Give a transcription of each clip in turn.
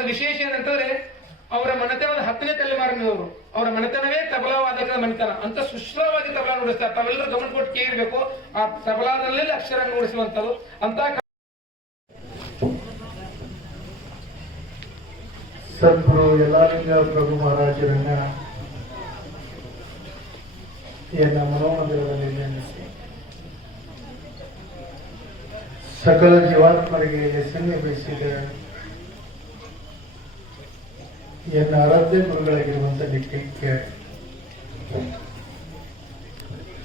ಅವರ ವಿಶೇಷ ಏನಂತಂದ್ರೆ, ಅವರ ಮನೆತನದ ಹತ್ತನೇ ತಲೆಮಾರಿನವರು. ಅವರ ಮನೆತನವೇ ತಬಲಾ ವಾದಕರ ಮನೆತನ. ಅಂತ ಸುಶ್ರವಾಗಿ ತಬಲಾ ನುಡಿಸ್ತಾರೆ ತಾವೆಲ್ಲರೂ ಗಮನ ಕೊಟ್ಟು ಕೇಳಬೇಕು ಆ ತಬಲಾದಲ್ಲೇ ಅಕ್ಷರ ನುಡಿಸುವಂತದ್ದು ಅಂತ ಸದ್ಗುರು ಯಲ್ಲಾಲಿಂಗ ಪ್ರಭು ಮಹಾರಾಜರನ್ನ ಎನ್ನ ಮನೋಮಂದಿರದಲ್ಲಿ ನೇಮಿಸಿ ಸಕಲ ಜೀವಾತ್ಮರಿಗೆ ಬಯಸಿದ ಎನ್ನ ಆರಾಧ್ಯ ಗುರುಗಳಾಗಿರುವಂತ ಲಿಖಿಕೆ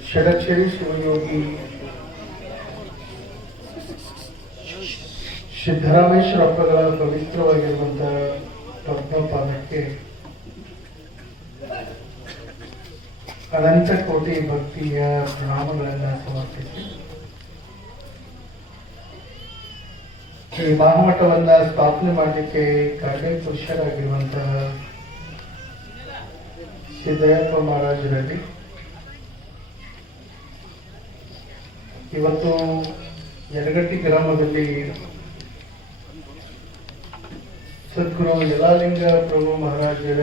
ಷಡಕ್ಷರಿ ಶಿವಯೋಗಿ. ಸಿದ್ದರಾಮೇಶ್ವರಪ್ಪಗಳ ಪವಿತ್ರವಾಗಿರುವಂತಹ ಪದ್ಮಪಾದಕ್ಕೆ. ಅನಂತ ಕೋಟಿ ಭಕ್ತಿಯ ಪ್ರಣಾಮಗಳನ್ನು ಸಮರ್ಪಿಸಿ. ಈ ಮಹಾಮಠವನ್ನ ಸ್ಥಾಪನೆ ಮಾಡಲಿಕ್ಕೆ ಕಾರ್ಯಪುರುಷರಾಗಿರುವಂತಹ ಸಿದ್ದಯ್ಯಪ್ಪ ಮಹಾರಾಜರಲ್ಲಿ. ಇವತ್ತು ಯಲಗಟ್ಟಿ ಗ್ರಾಮದಲ್ಲಿ ಸದ್ಗುರು ಯಲಾಲಿಂಗ ಪ್ರಭು ಮಹಾರಾಜರ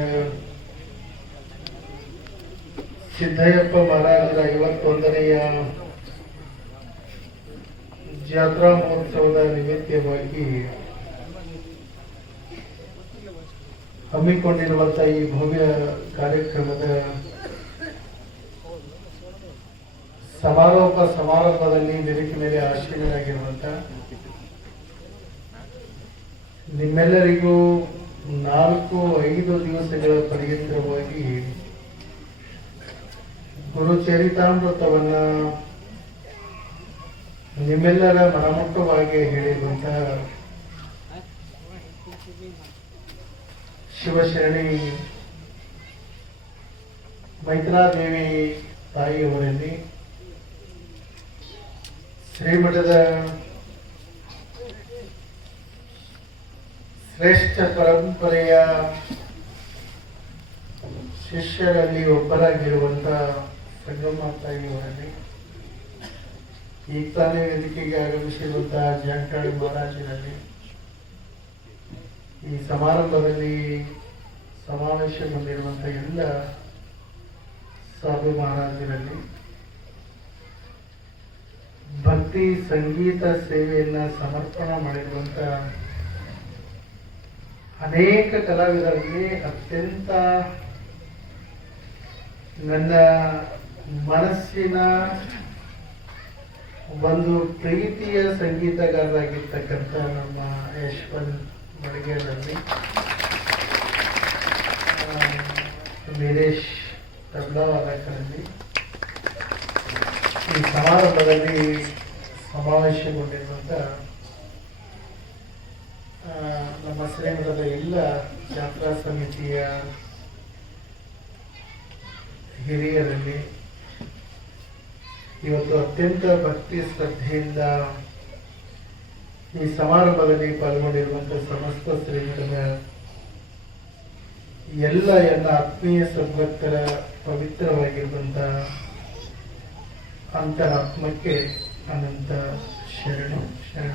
ಸಿದ್ದಯ್ಯಪ್ಪ ಮಹಾರಾಜರ ಐವತ್ತೊಂದನೆಯ ಜಾತ್ರಾ ಮಹೋತ್ಸವದ ನಿಮಿತ್ತವಾಗಿ ಹಮ್ಮಿಕೊಂಡಿರುವಂತಹ ಈ ಭವ್ಯ ಕಾರ್ಯಕ್ರಮದ ಸಮಾರೋಪ ಸಮಾರಂಭದಲ್ಲಿ ವೇದಿಕೆ ಮೇಲೆ ಆಶೀನರಾಗಿರುವಂತ ನಿಮ್ಮೆಲ್ಲರಿಗೂ ನಾಲ್ಕು ಐದು ದಿವಸಗಳ ಪರ್ಯಂತರವಾಗಿ ಗುರು ಚರಿತಾಮೃತವನ್ನ ನಿಮ್ಮೆಲ್ಲರ ಮನಮುಟ್ಟವಾಗಿ ಹೇಳಿರುವಂತಹ ಶಿವಶರಣಿ ಮೈತ್ರಾದೇವಿ ತಾಯಿಯವರಲ್ಲಿ ಶ್ರೀಮಠದ ಶ್ರೇಷ್ಠ ಪರಂಪರೆಯ ಶಿಷ್ಯರಲ್ಲಿ ಒಬ್ಬರಾಗಿರುವಂತಹ ಸಂಗಮ್ಮ ತಾಯಿಯವರಲ್ಲಿ ಈಗ ತಾನೇ ವೇದಿಕೆಗೆ ಆಗಮಿಸಿರುವಂತಹ ಜಂಕಾಳಿ ಮಹಾರಾಜರಲ್ಲಿ ಈ ಸಮಾರಂಭದಲ್ಲಿ ಸಮಾವೇಶಗೊಂಡಿರುವಂತಹ ಎಲ್ಲ ಸಾಧು ಮಹಾರಾಜರಲ್ಲಿ ಭಕ್ತಿ ಸಂಗೀತ ಸೇವೆಯನ್ನ ಸಮರ್ಪಣ ಮಾಡಿರುವಂತ ಅನೇಕ ಕಲಾವಿದರಲ್ಲಿ ಅತ್ಯಂತ ನನ್ನ ಮನಸ್ಸಿನ ಒಂದು ಪ್ರೀತಿಯ ಸಂಗೀತಗಾರರಾಗಿರ್ತಕ್ಕಂಥ ನಮ್ಮ ಯಶವಂತ್ ಮಡಿಗೇರಲ್ಲಿ ವೀರೇಶ್ ತಬ್ಲಾವಾದಕರಲ್ಲಿ ಈ ಸಮಾರಂಭದಲ್ಲಿ ಸಮಾವೇಶಗೊಂಡಿರುವಂಥ ನಮ್ಮ ಶ್ರೀಮಠದ ಎಲ್ಲ ಜಾತ್ರಾ ಸಮಿತಿಯ ಹಿರಿಯರಲ್ಲಿ ಇವತ್ತು ಅತ್ಯಂತ ಭಕ್ತಿ ಶ್ರದ್ಧೆಯಿಂದ ಈ ಸಮಾರಂಭದಲ್ಲಿ ಪಾಲ್ಗೊಂಡಿರುವಂತಹ ಸಮಸ್ತ ಶ್ರೀಗಳ ಎಲ್ಲ ಎಲ್ಲ ಆತ್ಮೀಯ ಸದ್ಭಕ್ತರ ಪವಿತ್ರವಾಗಿರುವಂತ ಅಂತರಾತ್ಮಕ್ಕೆ ಅನಂತ ಶರಣ ಶರಣ